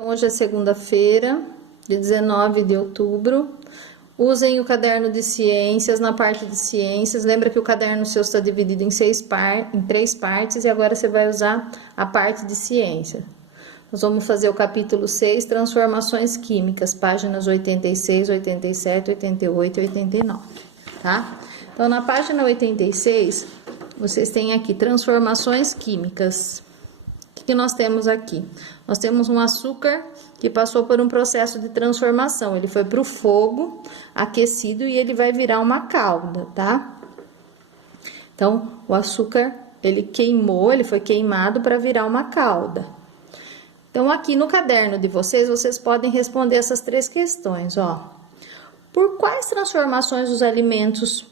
Hoje é segunda-feira, dia 19 de outubro. Usem o caderno de ciências na parte de ciências. Lembra que o caderno seu está dividido em três partes e agora você vai usar a parte de ciência. Nós vamos fazer o capítulo 6, transformações químicas, páginas 86, 87, 88 e 89, tá? Então, na página 86, vocês têm aqui transformações químicas. O que nós temos aqui? Nós temos um açúcar que passou por um processo de transformação. Ele foi para o fogo, aquecido, e ele vai virar uma calda, tá? Então, o açúcar, ele foi queimado para virar uma calda. Então, aqui no caderno de vocês podem responder essas três questões, ó. Por quais transformações os alimentos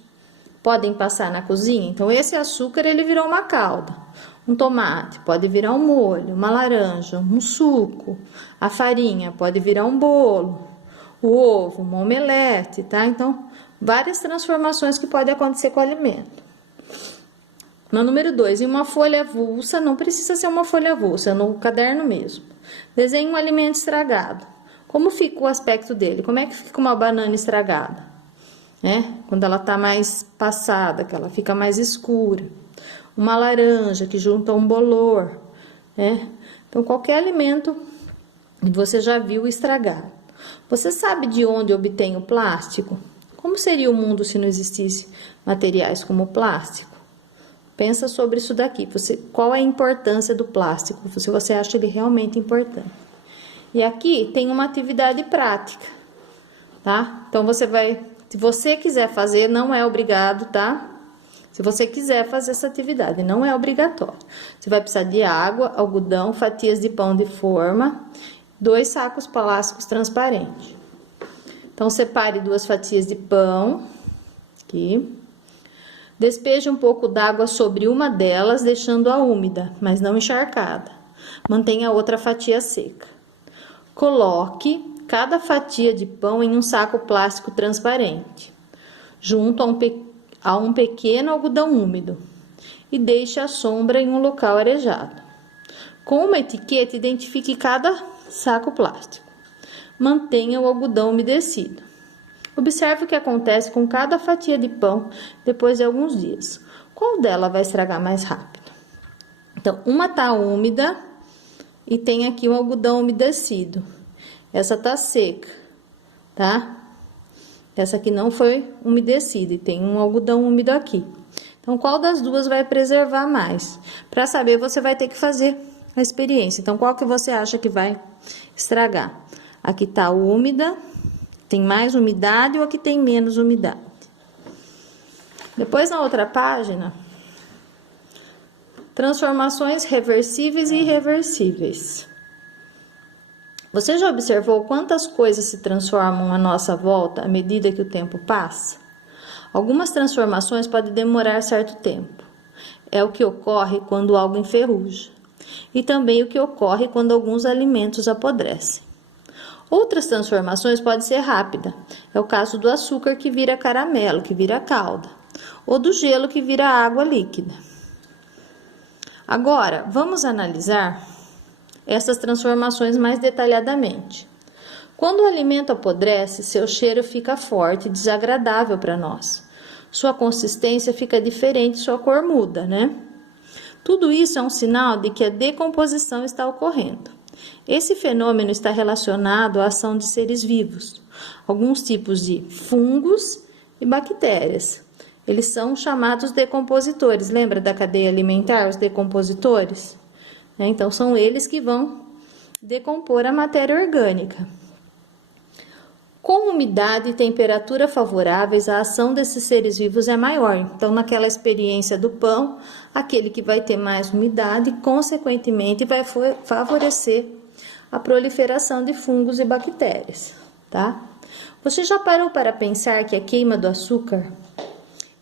podem passar na cozinha? Então, esse açúcar, ele virou uma calda. Um tomate pode virar um molho, uma laranja, um suco. A farinha pode virar um bolo. O ovo, uma omelete, tá? Então, várias transformações que podem acontecer com o alimento. No número 2, em uma folha avulsa, não precisa ser uma folha avulsa, é no caderno mesmo. Desenhe um alimento estragado. Como fica o aspecto dele? Como é que fica uma banana estragada? Quando ela tá mais passada, que ela fica mais escura. Uma laranja que junta um bolor, Então, qualquer alimento que você já viu estragado. Você sabe de onde obtém o plástico? Como seria o mundo se não existisse materiais como o plástico? Pensa sobre isso daqui. Qual é a importância do plástico? Se você acha ele realmente importante. E aqui tem uma atividade prática, tá? Então, se você quiser fazer, não é obrigado, tá? Se você quiser fazer essa atividade, não é obrigatório. Você vai precisar de água, algodão, fatias de pão de forma, 2 sacos plásticos transparentes. Então, separe 2 fatias de pão, aqui. Despeje um pouco d'água sobre uma delas, deixando-a úmida, mas não encharcada. Mantenha a outra fatia seca. Coloque cada fatia de pão em um saco plástico transparente, junto a um pequeno algodão úmido, e deixe à sombra em um local arejado. Com uma etiqueta, identifique cada saco plástico. Mantenha o algodão umedecido. Observe o que acontece com cada fatia de pão depois de alguns dias. Qual dela vai estragar mais rápido? Então, uma tá úmida e tem aqui o algodão umedecido. Essa tá seca, tá? Essa aqui não foi umedecida e tem um algodão úmido aqui. Então, qual das duas vai preservar mais? Para saber, você vai ter que fazer a experiência. Então, qual que você acha que vai estragar? Aqui tá úmida, tem mais umidade, ou aqui tem menos umidade? Depois, na outra página, transformações reversíveis e irreversíveis. Você já observou quantas coisas se transformam à nossa volta à medida que o tempo passa? Algumas transformações podem demorar certo tempo. É o que ocorre quando algo enferruja. E também o que ocorre quando alguns alimentos apodrecem. Outras transformações podem ser rápidas. É o caso do açúcar que vira caramelo, que vira calda. Ou do gelo que vira água líquida. Agora, vamos analisar essas transformações mais detalhadamente. Quando o alimento apodrece, seu cheiro fica forte e desagradável para nós. Sua consistência fica diferente, sua cor muda, Tudo isso é um sinal de que a decomposição está ocorrendo. Esse fenômeno está relacionado à ação de seres vivos, alguns tipos de fungos e bactérias. Eles são chamados decompositores. Lembra da cadeia alimentar, os decompositores? Então, são eles que vão decompor a matéria orgânica. Com umidade e temperatura favoráveis, a ação desses seres vivos é maior. Então, naquela experiência do pão, aquele que vai ter mais umidade, consequentemente, vai favorecer a proliferação de fungos e bactérias, tá? Você já parou para pensar que a queima do açúcar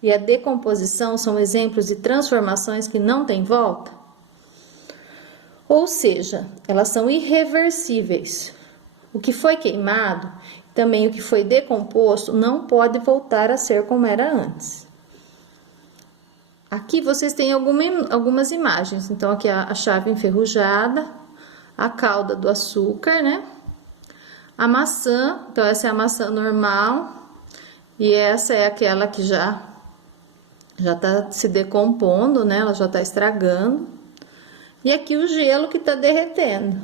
e a decomposição são exemplos de transformações que não têm volta? Ou seja, elas são irreversíveis. O que foi queimado, também o que foi decomposto, não pode voltar a ser como era antes. Aqui vocês têm algumas imagens. Então, aqui a chave enferrujada, a calda do açúcar, né? A maçã, então essa é a maçã normal e essa é aquela que já tá se decompondo, né? Ela já tá estragando. E aqui o gelo que tá derretendo.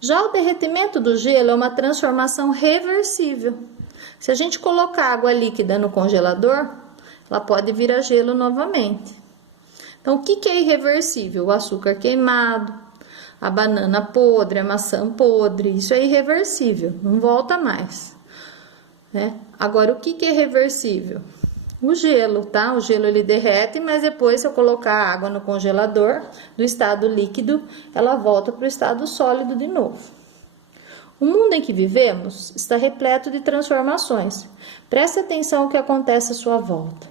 Já o derretimento do gelo é uma transformação reversível. Se a gente colocar água líquida no congelador, ela pode virar gelo novamente. Então, o que é irreversível? O açúcar queimado, a banana podre, a maçã podre, isso é irreversível, não volta mais, né? Agora, o que é reversível? O gelo, tá? O gelo ele derrete, mas depois, se eu colocar a água no congelador, do estado líquido, ela volta para o estado sólido de novo. O mundo em que vivemos está repleto de transformações. Preste atenção ao que acontece à sua volta.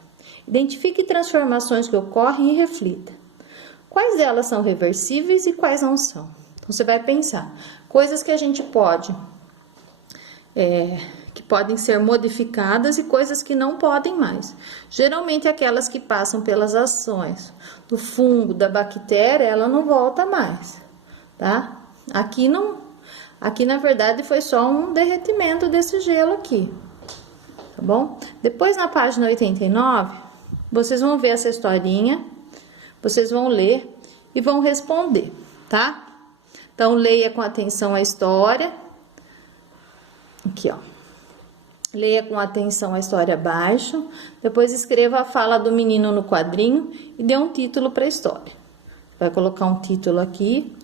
Identifique transformações que ocorrem e reflita. Quais delas são reversíveis e quais não são? Então, você vai pensar. Coisas que a gente pode... que podem ser modificadas e coisas que não podem mais. Geralmente, aquelas que passam pelas ações do fungo, da bactéria, ela não volta mais, tá? Aqui, na verdade, foi só um derretimento desse gelo aqui, tá bom? Depois, na página 89, vocês vão ver essa historinha, vocês vão ler e vão responder, tá? Então, leia com atenção a história. Aqui, ó. Leia com atenção a história abaixo, depois escreva a fala do menino no quadrinho e dê um título para a história. Vai colocar um título aqui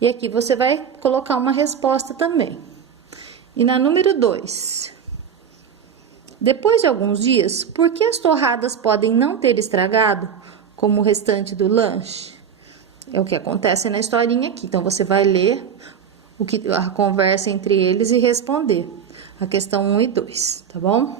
e aqui você vai colocar uma resposta também. E na número 2. Depois de alguns dias, por que as torradas podem não ter estragado como o restante do lanche? É o que acontece na historinha aqui. Então, você vai ler a conversa entre eles e responder a questão 1 e 2, tá bom?